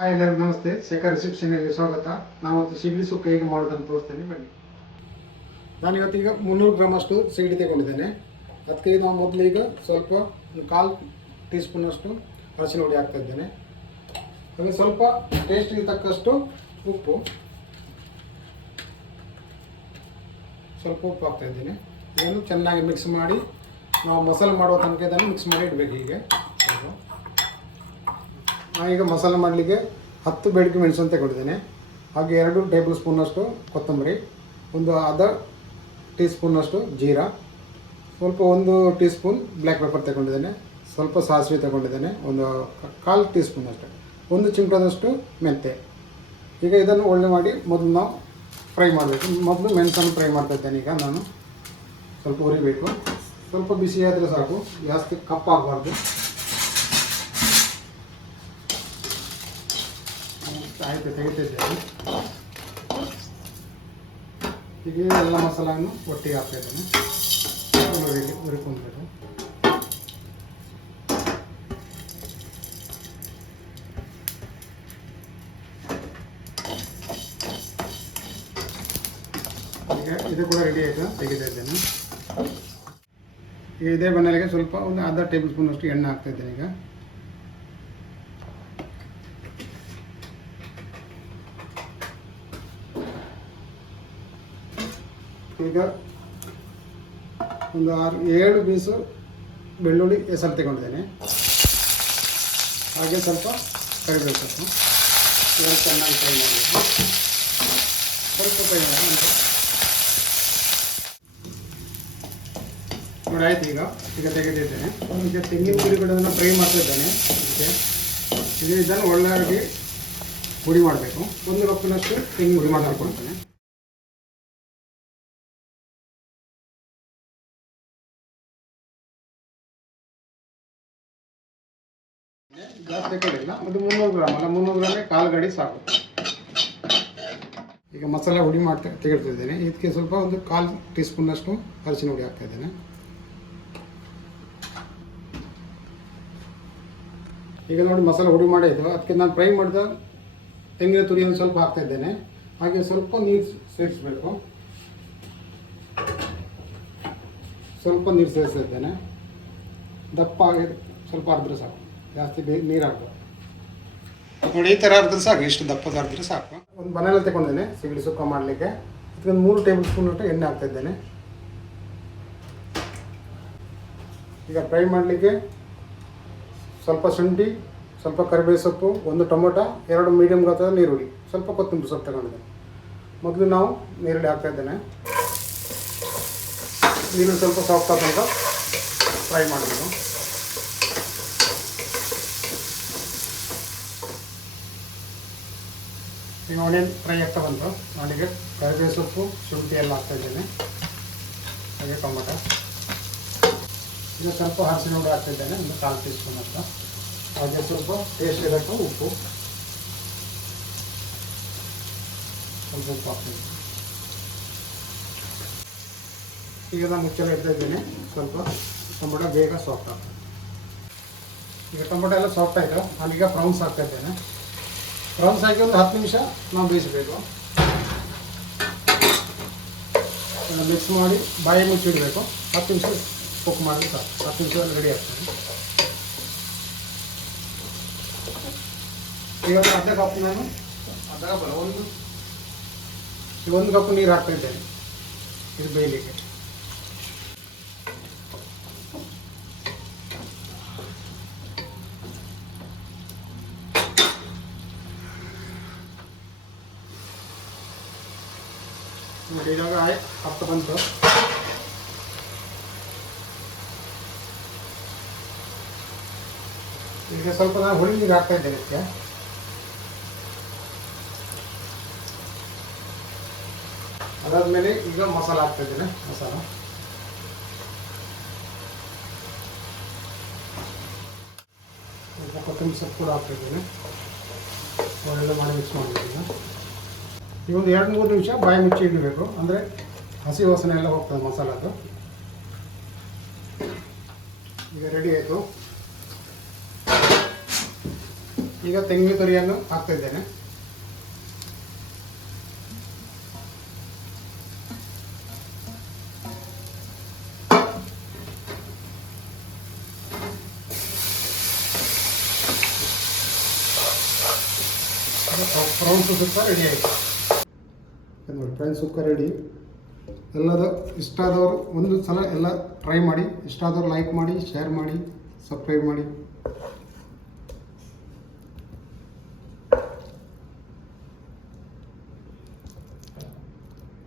Hi ಎಲ್ಲರಿಗೂ ನಮಸ್ತೆ. ಶೇಖರ್ ರಿಸೆಪ್ಷನ್ಗೆ ಸ್ವಾಗತ. ನಾವತ್ತು ಸಿಗಡಿ ಸುಕ್ಕ ಹೇಗೆ ಮಾಡೋದನ್ನು ತೋರಿಸ್ತೇನೆ. ಬನ್ನಿ. ನಾನು ಇವತ್ತೀಗ ಮುನ್ನೂರು ಗ್ರಾಮ್ ಅಷ್ಟು ಸಿಗಡಿ ತಗೊಂಡಿದ್ದೇನೆ. ಅದಕ್ಕೆ ನಾವು ಮೊದಲು ಈಗ ಸ್ವಲ್ಪ ಒಂದು ಕಾಲು ಟೀ ಸ್ಪೂನಷ್ಟು ಹಸಿನ ಹುಡಿ ಹಾಕ್ತಾ ಇದ್ದೇನೆ. ಹಾಗೆ ಸ್ವಲ್ಪ ಟೇಸ್ಟಿಗೆ ತಕ್ಕಷ್ಟು ಉಪ್ಪು. ಸ್ವಲ್ಪ ಉಪ್ಪು ಹಾಕ್ತಾ ಇದ್ದೀನಿ. ಇದನ್ನು ಚೆನ್ನಾಗಿ ಮಿಕ್ಸ್ ಮಾಡಿ, ನಾವು ಮಸಾಲೆ ಮಾಡುವ ತನಕ ಇದನ್ನು ಮಿಕ್ಸ್ ಮಾಡಿ ಇಡಬೇಕು ಹೀಗೆ. ನಾನೀಗ ಮಸಾಲೆ ಮಾಡಲಿಕ್ಕೆ ಹತ್ತು ಬೆಳಗ್ಗೆ ಮೆಣಸನ್ನು ತಗೊಂಡಿದ್ದೇನೆ ಹಾಗೆ ಎರಡು ಟೇಬಲ್ ಸ್ಪೂನಷ್ಟು ಕೊತ್ತಂಬರಿ, ಒಂದು ಅರ್ಧ ಟೀ ಸ್ಪೂನಷ್ಟು ಜೀರಾ, ಸ್ವಲ್ಪ ಒಂದು ಟೀ ಸ್ಪೂನ್ ಬ್ಲ್ಯಾಕ್ ಪೆಪ್ಪರ್ ತಗೊಂಡಿದ್ದೇನೆ, ಸ್ವಲ್ಪ ಸಾಸಿವೆ ತಗೊಂಡಿದ್ದೇನೆ, ಒಂದು ಕಾಲು ಟೀ ಸ್ಪೂನ್ ಅಷ್ಟೇ, ಒಂದು ಚಿಮಟದಷ್ಟು ಮೆಂತೆ. ಈಗ ಇದನ್ನು ಒಳ್ಳೆ ಮಾಡಿ ಮೊದಲು ನಾವು ಫ್ರೈ ಮಾಡಬೇಕು. ಮೊದಲು ಮೆಣಸನ್ನು ಫ್ರೈ ಮಾಡ್ತಾ ಇದ್ದೇನೆ ಈಗ ನಾನು. ಸ್ವಲ್ಪ ಉರಿಬೇಕು ಸ್ವಲ್ಪ ಬಿಸಿ ಆದರೆ ಸಾಕು. ಜಾಸ್ತಿ ಕಪ್ಪಾಗಬಾರ್ದು. ಆಯಿತು ತೆಗಿತಿದ್ದೇನೆ. ಈಗ ಎಲ್ಲ ಮಸಾಲನ್ನು ಒಟ್ಟಿಗೆ ಹಾಕ್ತಾಯಿದ್ದೇನೆ ಇದ್ದೇನೆ ಹುರಿಕೊಂಡ್ಬಿಟ್ಟು ಈಗ ಇದು ಕೂಡ ರೆಡಿ ಆಯಿತು, ತೆಗಿತಾ ಇದ್ದೇನೆ. ಈಗ ಇದೇ ಬನ್ನಲಿಗೆ ಸ್ವಲ್ಪ ಒಂದು ಅರ್ಧ ಟೇಬಲ್ ಸ್ಪೂನ್ ಅಷ್ಟು ಎಣ್ಣೆ ಹಾಕ್ತಾಯಿದ್ದೇನೆ ಈಗ. ಈಗ ಒಂದು ಆರು, ಏಳು ಪೀಸು ಬೆಳ್ಳುಳ್ಳಿ, ಹೆಸರು ತಗೊಂಡಿದ್ದೇನೆ. ಹಾಗೆ ಸ್ವಲ್ಪ ಸ್ವಲ್ಪ ಇದನ್ನು ಚೆನ್ನಾಗಿ ಫ್ರೈ ಮಾಡಬೇಕು. ಸ್ವಲ್ಪ ಫ್ರೈ ಮಾಡಿ ನೋಡಿ, ಆಯ್ತು ಈಗ. ಈಗ ತೆಗೆದಿದ್ದೇನೆ. ಈಗ ತೆಂಗಿನ ಪುಡಿ ಕೂಡ ಅದನ್ನು ಫ್ರೈ ಮಾಡ್ತಿದ್ದೇನೆ ಇದಕ್ಕೆ. ಇದು ಇದನ್ನು ಒಳ್ಳೆಯಾಗಿ ಪುಡಿ ಮಾಡಬೇಕು. ಒಂದು ಕಪ್ಪಿನಷ್ಟು ತೆಂಗಿನ ಪುಡಿ ಮಾಡಿ ಹಾಕ್ಕೊಳ್ತೇನೆ ಜಾಸ್ತಿ ಬೇಕಾಗಿಲ್ಲ ಅದು ಮುನ್ನೂರು ಗ್ರಾಮ್, ಅಲ್ಲ ಮುನ್ನೂರು ಗ್ರಾಮ್ಗೆ ಕಾಲು ಗಡಿ ಸಾಕು. ಈಗ ಮಸಾಲೆ ಹುಡಿ ಮಾಡ್ತಾ ತೆಗೆಡ್ತಿದ್ದೇನೆ ಇದಕ್ಕೆ ಸ್ವಲ್ಪ ಒಂದು ಕಾಲು ಟೀ ಸ್ಪೂನಷ್ಟು ಅರಿಶಿನ ಹುಡಿ ಹಾಕ್ತಾ ಇದ್ದೇನೆ. ಈಗ ನೋಡಿ ಮಸಾಲೆ ಹುಡಿ ಮಾಡಿದ್ದು ಅದಕ್ಕೆ ನಾನು ಫ್ರೈ ಮಾಡಿದ ತೆಂಗಿನ ತುರಿಯನ್ನು ಸ್ವಲ್ಪ ಹಾಕ್ತಾ ಇದ್ದೇನೆ. ಹಾಗೆ ಸ್ವಲ್ಪ ನೀರು ಸೇರಿಸಬೇಕು. ಸ್ವಲ್ಪ ನೀರು ಸೇರಿಸ್ತಾ ಇದ್ದೇನೆ. ದಪ್ಪ ಆಗಿ ಸ್ವಲ್ಪ ಅರ್ಧ ಸಾಕು. ಜಾಸ್ತಿ ಬೇಗ ನೀರು ಹಾಕ್ಬೇಕು ನೋಡಿ ಈ ಥರ ಅರ್ದ್ರೆ ಸಾಕು ಇಷ್ಟು ದಪ್ಪದ ಅರ್ದ್ರೆ ಸಾಕು. ಒಂದು ಮನೇಲಿ ತಗೊಂಡಿದ್ದೇನೆ ಸಿಗಡಿ ಸುಕ್ಕ ಮಾಡಲಿಕ್ಕೆ. ಇದಕ್ಕೊಂದು ಮೂರು ಟೇಬಲ್ ಸ್ಪೂನ್ ಅಷ್ಟು ಎಣ್ಣೆ ಹಾಕ್ತಾ ಇದ್ದೇನೆ. ಈಗ ಫ್ರೈ ಮಾಡಲಿಕ್ಕೆ ಸ್ವಲ್ಪ ಶುಂಠಿ ಸ್ವಲ್ಪ ಕರಿಬೇವು ಸೊಪ್ಪು ಒಂದು ಟೊಮೊಟೊ ಎರಡು ಮೀಡಿಯಮ್ ಗಾತ್ರದ ನೀರುಳ್ಳಿ ಸ್ವಲ್ಪ ಕೊತ್ತಂಬರಿ ಸೊಪ್ಪು ತಗೊಂಡಿದ್ದೇನೆ. ಮೊದಲು ನಾವು ನೀರುಳ್ಳಿ ಹಾಕ್ತಾ ಇದ್ದೇನೆ. ನೀರುಳ್ಳಿ ಸ್ವಲ್ಪ ಸಾಫ್ಟ್ ಆದ ತನಕ ಫ್ರೈ ಮಾಡಬೇಕು ಈಗ ಆನಿಯನ್ ಫ್ರೈ ಆಗ್ತಾ ಬಂತು. ನಾನೀಗ ಕರಿಬೇವು ಸೊಪ್ಪು, ಶುಂಠಿ ಎಲ್ಲ ಹಾಕ್ತಾ ಇದ್ದೇನೆ. ಹಾಗೆ ಟೊಮೊಟೊ. ಈಗ ಸ್ವಲ್ಪ ಹಸಿನ ಹುಡಿ ಹಾಕ್ತಾ ಇದ್ದೇನೆ. ಒಂದು ಕಾಲು ಟೀ ಸ್ಪೂನ್ ಅಂತ ಹಾಗೆ ಸ್ವಲ್ಪ ಟೇಸ್ಟ್ ಇರಬೇಕು, ಉಪ್ಪು. ಸ್ವಲ್ಪ ಉಪ್ಪು ಹಾಕ್ತೀನಿ ಈಗ ನಾನು ಮುಚ್ಚಲ ಇಡ್ತಾ ಇದ್ದೇನೆ. ಸ್ವಲ್ಪ ಟೊಮೊಟೊ ಬೇಗ ಸಾಫ್ಟ್ ಆಗ್ತದೆ. ಈಗ ಟೊಮೊಟೊ ಎಲ್ಲ ಸಾಫ್ಟ್ ಆಯಿತು? ನಾನೀಗ ಪ್ರೌನ್ಸ್ ಹಾಕ್ತಾ ಇದ್ದೇನೆ. ಪ್ರೌನ್ಸ್ ಹಾಕಿ ಒಂದು ಹತ್ತು ನಿಮಿಷ ನಾವು ಬೇಯಿಸಬೇಕು ಮಿಕ್ಸ್ ಮಾಡಿ ಬಾಯಿ ಮುಚ್ಚಿಡಬೇಕು ಹತ್ತು ನಿಮಿಷ ಕುಕ್ ಮಾಡಿ ಸಾಕು ಹತ್ತು ನಿಮಿಷ ರೆಡಿ ಆಗ್ತದೆ ಈಗ ಒಂದು ಅರ್ಧ ಕಪ್ ನಾನು ಅರ್ಧ ಕಪ್ ಅಲ್ಲ ಒಂದು ಈಗ ಒಂದು ಕಪ್ ನೀರು ಹಾಕ್ತಾ ಇದ್ದೇನೆ ಇದು ಬೇಯಲಿಕ್ಕೆ ನೋಡಿ ಇವಾಗ ಆಯ್ ಹತ್ತು ಬಂತು ಈಗ ಸ್ವಲ್ಪ ನಾನು ಹುಳಿ ನೀರು ಹಾಕ್ತಾ ಇದ್ದೇನೆ ಇದಕ್ಕೆ ಅದಾದ್ಮೇಲೆ ಈಗ ಮಸಾಲ ಹಾಕ್ತಾ ಇದ್ದೇನೆ ಮಸಾಲ ಸ್ವಲ್ಪ ಕೊತ್ತಂಬರಿ ಸೊಪ್ಪು ಕೂಡ ಹಾಕ್ತಾ ಇದ್ದೇನೆ ಒಳ್ಳೆ ಮಾಡಿ ಮಿಕ್ಸ್ ಮಾಡಿದ್ದೀನಿ ಈ ಒಂದು ಎರಡು ಮೂರು ನಿಮಿಷ ಬಾಯಿ ಮುಚ್ಚಿ ಇಡಬೇಕು. ಅಂದರೆ ಹಸಿ ವಾಸನೆ ಎಲ್ಲ ಹೋಗ್ತದೆ ಮಸಾಲದ್ದು ಈಗ ರೆಡಿ ಆಯಿತು. ಈಗ ತೆಂಗಿನ ತುರಿಯನ್ನು ಹಾಕ್ತಾ ಇದ್ದೇನೆ. ಸುಕ್ಕ ರೆಡಿ ಆಯಿತು. ನೋಡಿ ಫ್ರೈ ಸುಕ್ಕ ರೆಡಿ ಎಲ್ಲದ ಇಷ್ಟ ಆದವರು ಒಂದು ಸಲ ಎಲ್ಲ ಟ್ರೈ ಮಾಡಿ ಇಷ್ಟ ಆದವರು ಲೈಕ್ ಮಾಡಿ ಶೇರ್ ಮಾಡಿ ಸಬ್ಸ್ಕ್ರೈಬ್ ಮಾಡಿ.